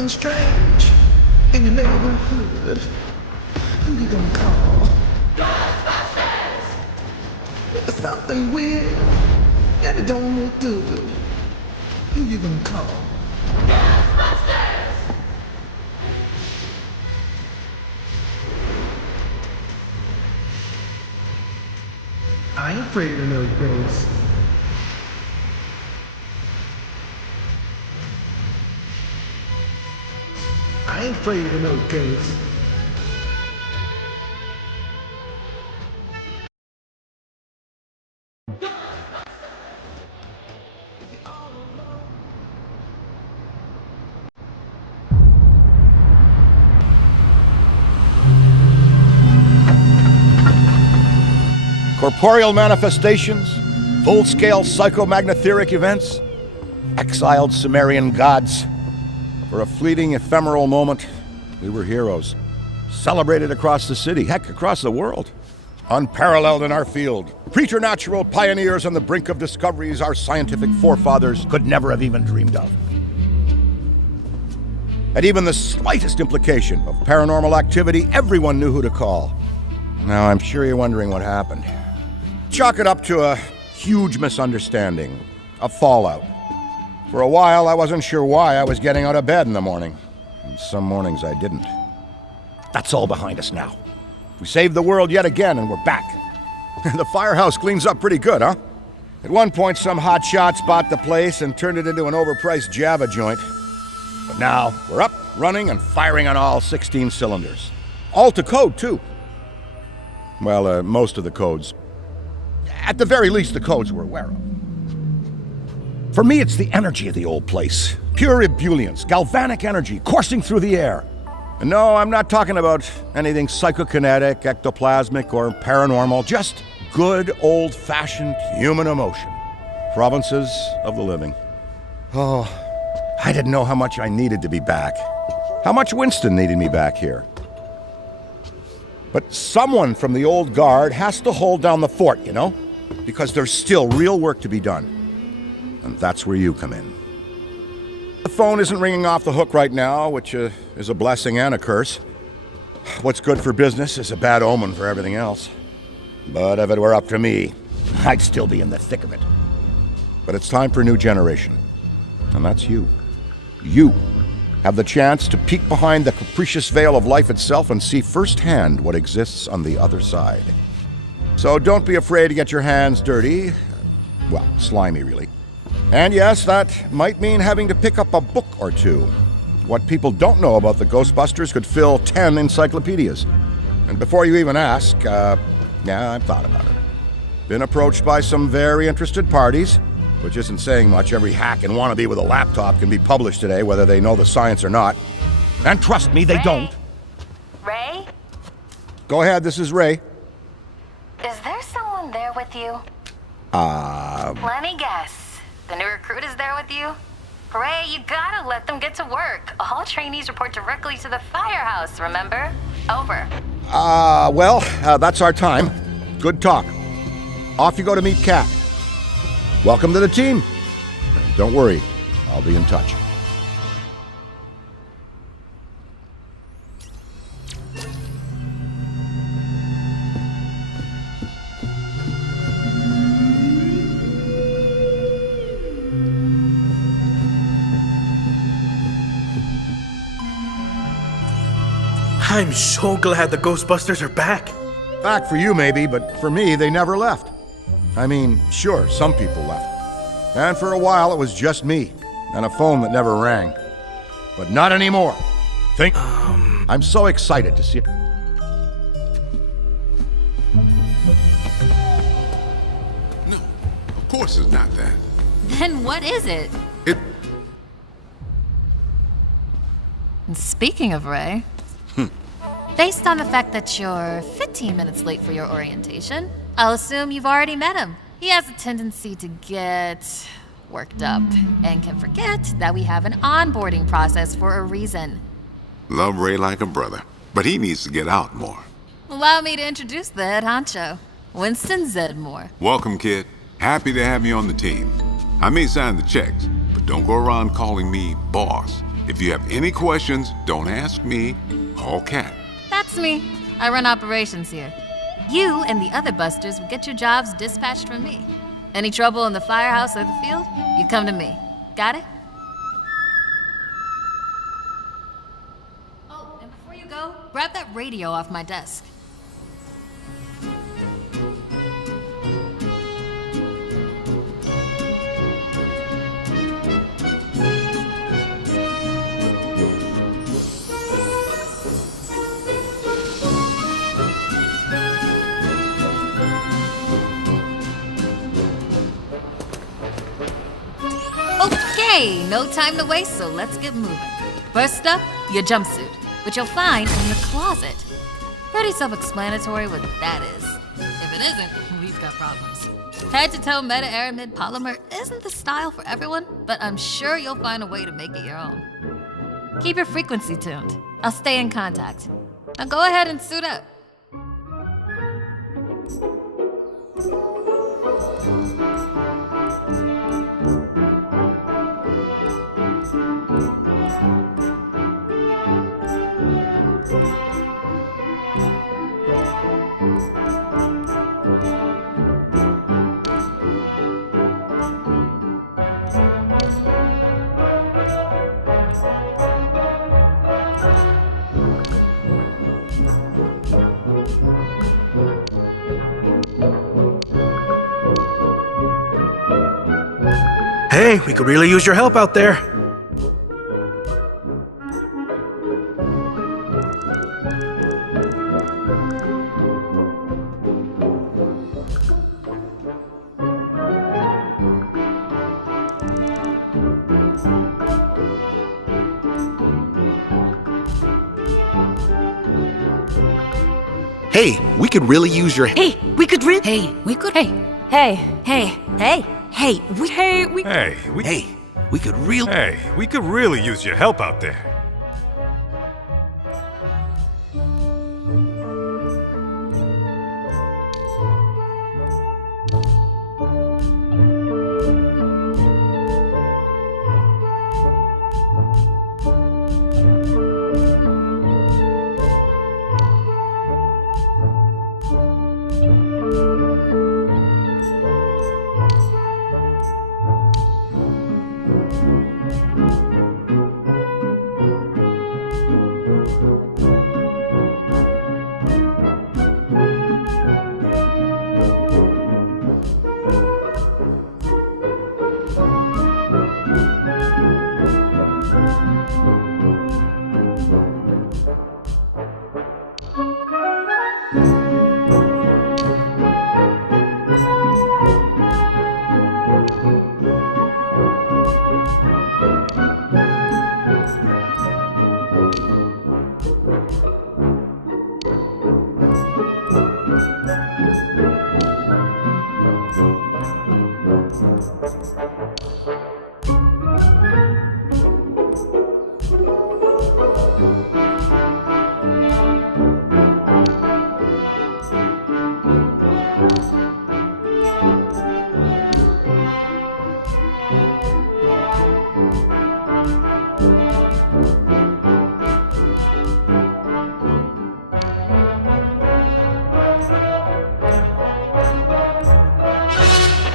something strange in your neighborhood. Who you gonna call? Ghostbusters! There's something weird and it don't look good. Who you gonna call? Ghostbusters! I ain't afraid of no ghosts. I ain't afraid of no ghosts. Corporeal manifestations, full-scale psychomagnetheric events, exiled Sumerian gods. For a fleeting, ephemeral moment, we were heroes. Celebrated across the city, heck, across the world. Unparalleled in our field. Preternatural pioneers on the brink of discoveries our scientific forefathers could never have even dreamed of. At even the slightest implication of paranormal activity, everyone knew who to call. Now, I'm sure you're wondering what happened. Chalk it up to a huge misunderstanding, a fallout. For a while, I wasn't sure why I was getting out of bed in the morning. And some mornings I didn't. That's all behind us now. We saved the world yet again, and we're back. The firehouse cleans up pretty good, huh? At one point, some hotshots bought the place and turned it into an overpriced Java joint. But now, we're up, running, and firing on all 16 cylinders. All to code, too. Well, most of the codes. At the very least, the codes we're aware of. For me, it's the energy of the old place. Pure ebullience, galvanic energy coursing through the air. And no, I'm not talking about anything psychokinetic, ectoplasmic, or paranormal. Just good, old-fashioned human emotion. Provinces of the living. Oh, I didn't know how much I needed to be back. How much Winston needed me back here. But someone from the old guard has to hold down the fort, you know? Because there's still real work to be done. And that's where you come in. The phone isn't ringing off the hook right now, which is a blessing and a curse. What's good for business is a bad omen for everything else. But if it were up to me, I'd still be in the thick of it. But it's time for a new generation. And that's you. You have the chance to peek behind the capricious veil of life itself and see firsthand what exists on the other side. So don't be afraid to get your hands dirty. Well, slimy, really. And yes, that might mean having to pick up a book or two. What people don't know about the Ghostbusters could fill 10 encyclopedias. And before you even ask, yeah, I've thought about it. Been approached by some very interested parties, which isn't saying much. Every hack and wannabe with a laptop can be published today, whether they know the science or not. And trust me, they don't. Ray? Go ahead, this is Ray. Is there someone there with you? Let me guess. The new recruit is there with you? Ray, you gotta let them get to work. All trainees report directly to the firehouse, remember? Over. That's our time. Good talk. Off you go to meet Kat. Welcome to the team. And don't worry, I'll be in touch. I'm so glad the Ghostbusters are back. Back for you maybe, but for me, they never left. I mean, sure, some people left. And for a while, it was just me, and a phone that never rang. But not anymore. I'm so excited to see it. No, of course it's not that. Then what is it? And speaking of Ray, based on the fact that you're 15 minutes late for your orientation, I'll assume you've already met him. He has a tendency to get worked up and can forget that we have an onboarding process for a reason. Love Ray like a brother, but he needs to get out more. Allow me to introduce the head honcho, Winston Zedmore. Welcome, kid. Happy to have you on the team. I may sign the checks, but don't go around calling me boss. If you have any questions, don't ask me. Call Cat. That's me. I run operations here. You and the other busters will get your jobs dispatched from me. Any trouble in the firehouse or the field, you come to me. Got it? Oh, and before you go, grab that radio off my desk. Okay, no time to waste, so let's get moving. First up, your jumpsuit, which you'll find in the closet. Pretty self-explanatory what that is. If it isn't, we've got problems. Head-to-toe meta-aramid polymer isn't the style for everyone, but I'm sure you'll find a way to make it your own. Keep your frequency tuned. I'll stay in contact. Now go ahead and suit up. Hey, we could really use your help out there. Hey, we could really use your. Hey, we could really. Hey, we could. Hey, hey, hey, hey, hey, we. Hey, we could really use your help out there.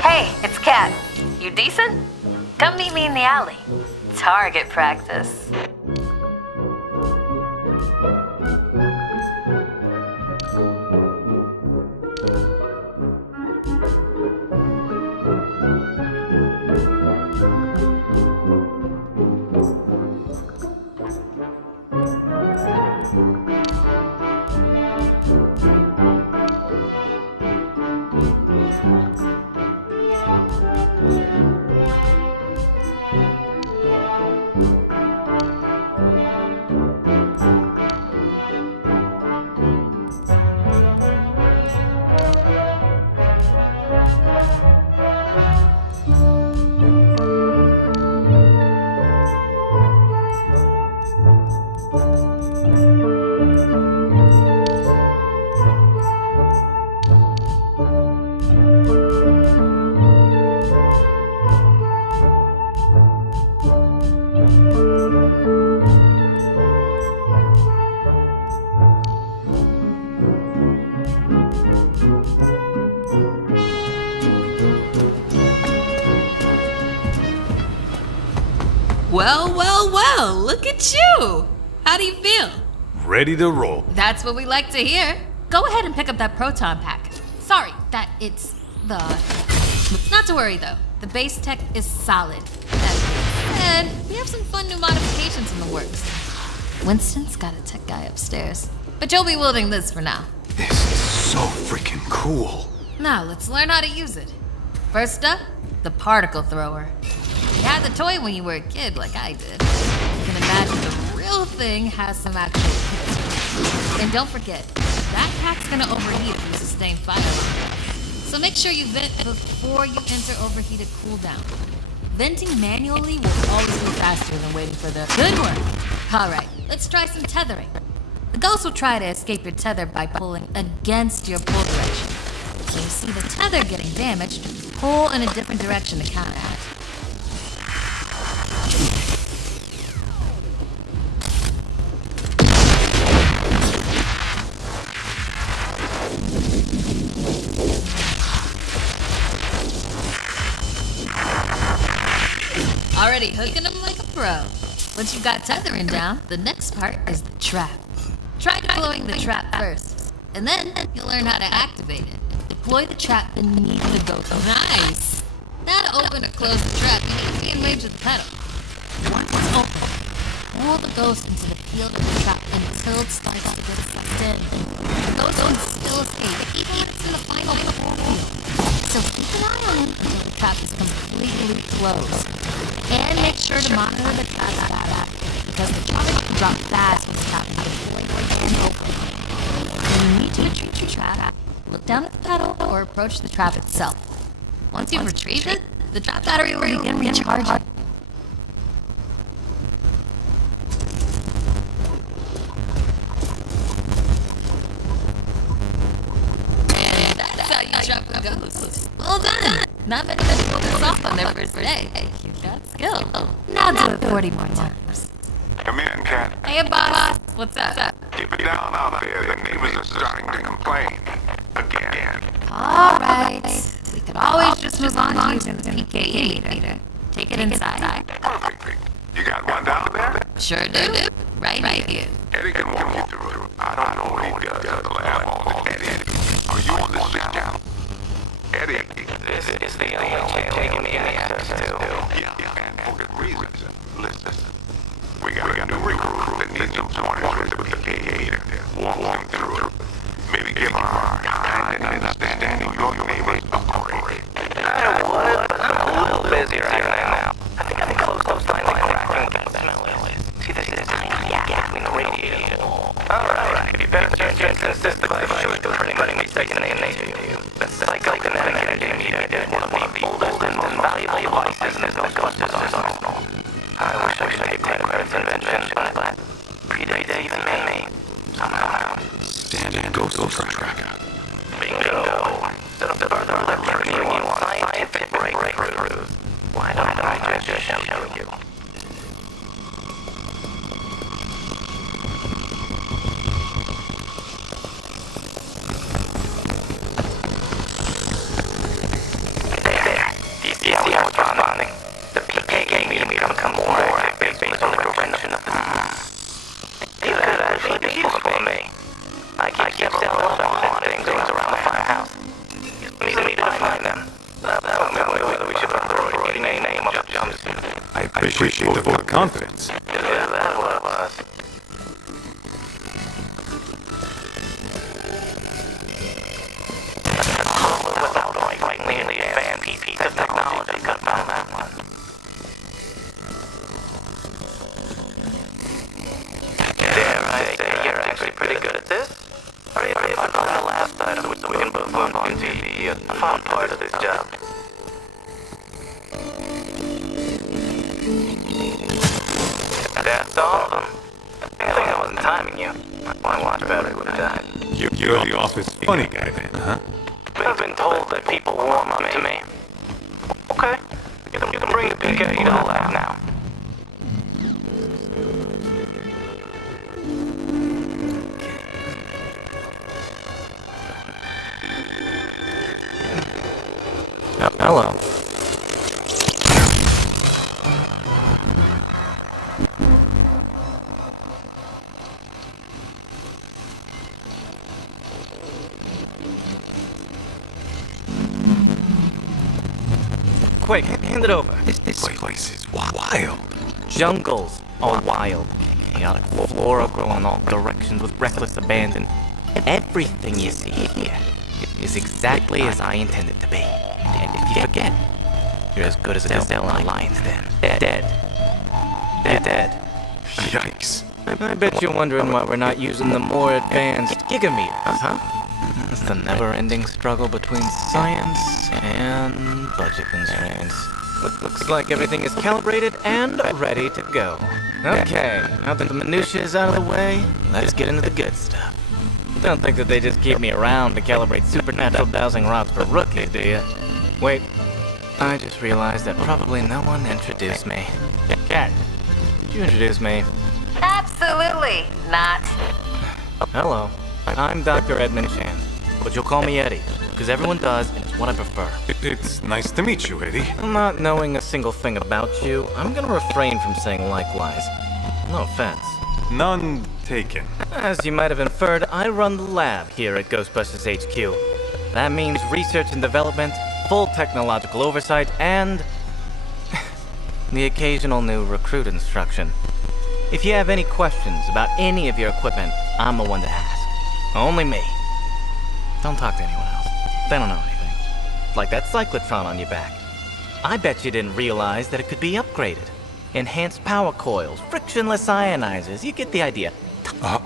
Hey, it's Kat. You decent? Come meet me in the alley. Target practice. Well, look at you! How do you feel? Ready to roll. That's what we like to hear. Go ahead and pick up that proton pack. Sorry, that it's the... Not to worry though, the base tech is solid. And we have some fun new modifications in the works. Winston's got a tech guy upstairs, but you'll be wielding this for now. This is so freaking cool. Now, let's learn how to use it. First up, the particle thrower. You had the toy when you were a kid, like I did. You can imagine the real thing has some actual hits. And don't forget, that pack's gonna overheat if you sustain fire. So make sure you vent before you enter overheated cooldown. Venting manually will always be faster than waiting for the good work. Alright, let's try some tethering. The ghost will try to escape your tether by pulling against your pull direction. So you see the tether getting damaged, pull in a different direction to counteract. Already hooking them like a pro. Once you've got tethering down, the next part is the trap. Try deploying the trap first, and then you'll learn how to activate it. Deploy the trap beneath the ghost. Nice! Now to open or close the trap, you need to be engaged with the pedal. Once it's open, pull the ghost into the field of the trap until it starts to get sucked in. The ghost can still escape, even when it's in the final field. So keep an eye on it until the trap is completely closed. And make sure to monitor the trap because the trap can drop fast when the trap is deployed and open. When you need to retrieve your trap, look down at the pedal or approach the trap itself. Once you've retrieved it, the trap battery will begin recharging. And that's how you trap a ghost. Well done! Not many people pull this off on their first day. You've got skill. Now do it 40 more times. Come in, Cat. Hey, boss. What's up? Keep it down out there. The neighbors are starting to complain. Again. All right. We could always just move on to using the PKE meter. Take it inside. Perfect. You got one down there? Sure do. Right here. Eddie can walk you through it. I don't know what he does at the lab. Eddie, are you on this channel? Eddie, this is the only channel you need access to. Yeah, and for good reasons. Listen, we got a new recruit that needs some pointers with the PKE. Walk them through it. Maybe give our kind and understanding your neighbors upgrade. I would, but I'm a little busy right now. I think I'm close to finally cracking the smell it. See, there's this tiny gap between the radiator wall. Alright, if you better change this device, should pretty much be taken in nature. The psychokinetic energy meter is one of the oldest and most valuable devices in the Ghostbusters arsenal. I wish I could take credit for invention, but predates even me. Somehow. Standard ghost tracker. Bingo. So to further lecture you on scientific breakthroughs, why don't I just show you? The PKE meter become more effective based on the direction of the you could actually be useful to me. I keep selling on things around the firehouse. You need to find them. Whether we should put the name of jumpsuit. I appreciate the vote of confidence. Yeah, that's what it was. Without like nearly a fancy piece of technology, could have found that one. Dare I say you're actually pretty good at this? Hurry up and find the last item so we can move on to the fun part of this job. That's all of them. I think I wasn't timing you. My watch battery would have died. You're the office funny guy then, huh? I've been told that people warm up to me. Okay, you can bring the PKE to the lab now. Hello. quick, hand it over. This place is wild. Jungles are wild. Chaotic flora grow in all directions with reckless abandon. Everything you see here is exactly as I intended it to be. And if you forget, you're as good as a cell in lion's den. Dead. They're dead. Yikes. I bet you're wondering why we're not using the more advanced gigameters, huh? It's the never-ending struggle between science and budget constraints. Looks like everything is calibrated and ready to go. Okay, now that the minutiae is out of the way, let's get into the good stuff. Don't think that they just keep me around to calibrate supernatural dowsing rods for rookies, do you? Wait, I just realized that probably no one introduced me. Cat, did you introduce me? Absolutely not. Hello, I'm Dr. Edmund Chan, but you'll call me Eddie, because everyone does, and it's what I prefer. It's nice to meet you, Eddie. Not knowing a single thing about you, I'm gonna refrain from saying likewise. No offense. None taken. As you might have inferred, I run the lab here at Ghostbusters HQ. That means research and development, full technological oversight, and the occasional new recruit instruction. If you have any questions about any of your equipment, I'm the one to ask. Only me. Don't talk to anyone else. They don't know anything. Like that cyclotron on your back. I bet you didn't realize that it could be upgraded. Enhanced power coils, frictionless ionizers, you get the idea. Look.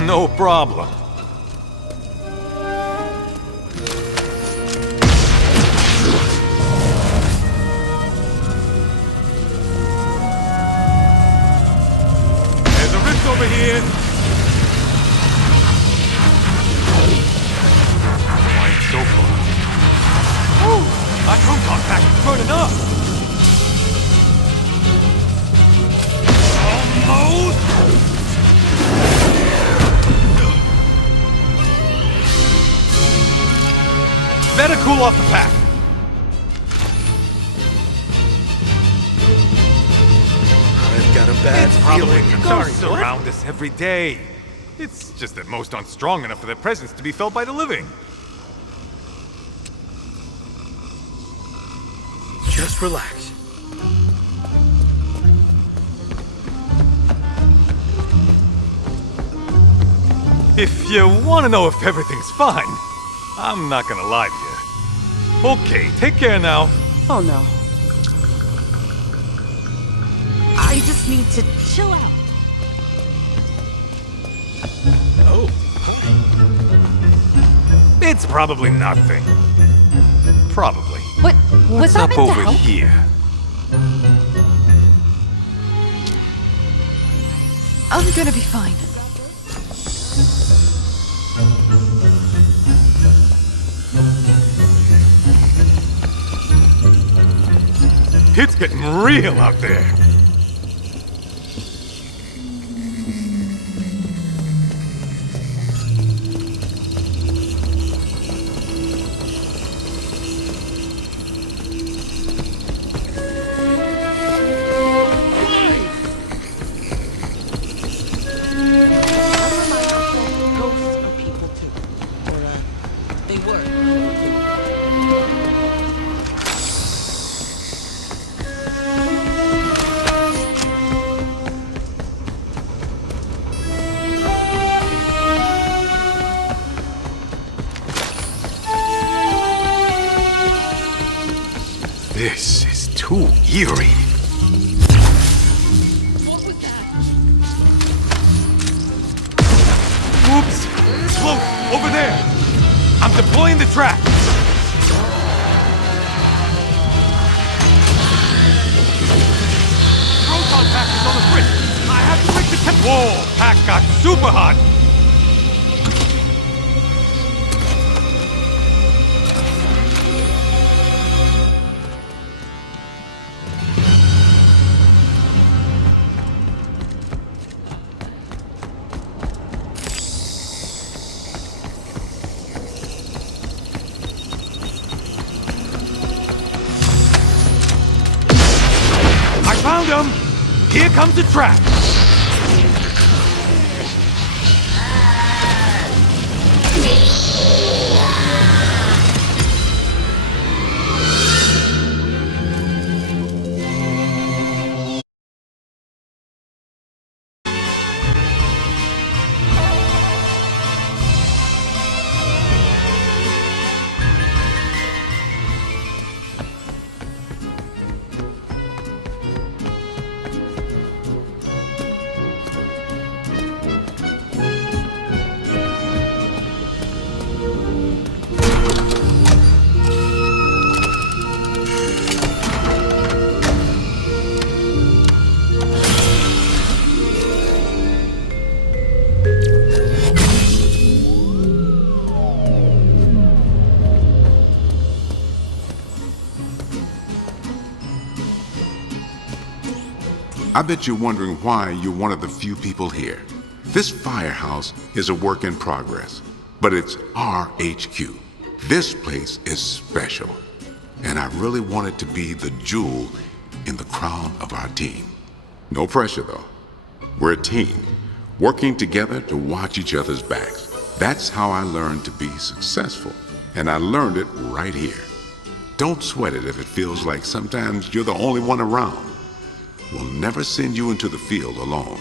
No problem. There's a rift over here. Quiet so far. Woo! Our proton pack is burning up. Almost. Better cool off the pack. I've got a bad feeling. Ghosts around us every day. It's just that most aren't strong enough for their presence to be felt by the living. Just relax. If you want to know if everything's fine, I'm not gonna lie to you. Okay, take care now. Oh no. I just need to chill out. Oh, it's probably nothing. Probably. What? What's up over here? I'm gonna be fine. It's getting real out there. Ghosts are people too. Or, they were. too eerie. What was that? Oops! Float! Over there! I'm deploying the trap! Proton pack is on the fridge! I have to break the temp— Whoa! Pack got super hot! Found him! Here comes the trap! I bet you're wondering why you're one of the few people here. This firehouse is a work in progress, but it's our HQ. This place is special, and I really want it to be the jewel in the crown of our team. No pressure, though. We're a team, working together to watch each other's backs. That's how I learned to be successful, and I learned it right here. Don't sweat it if it feels like sometimes you're the only one around. We'll never send you into the field alone.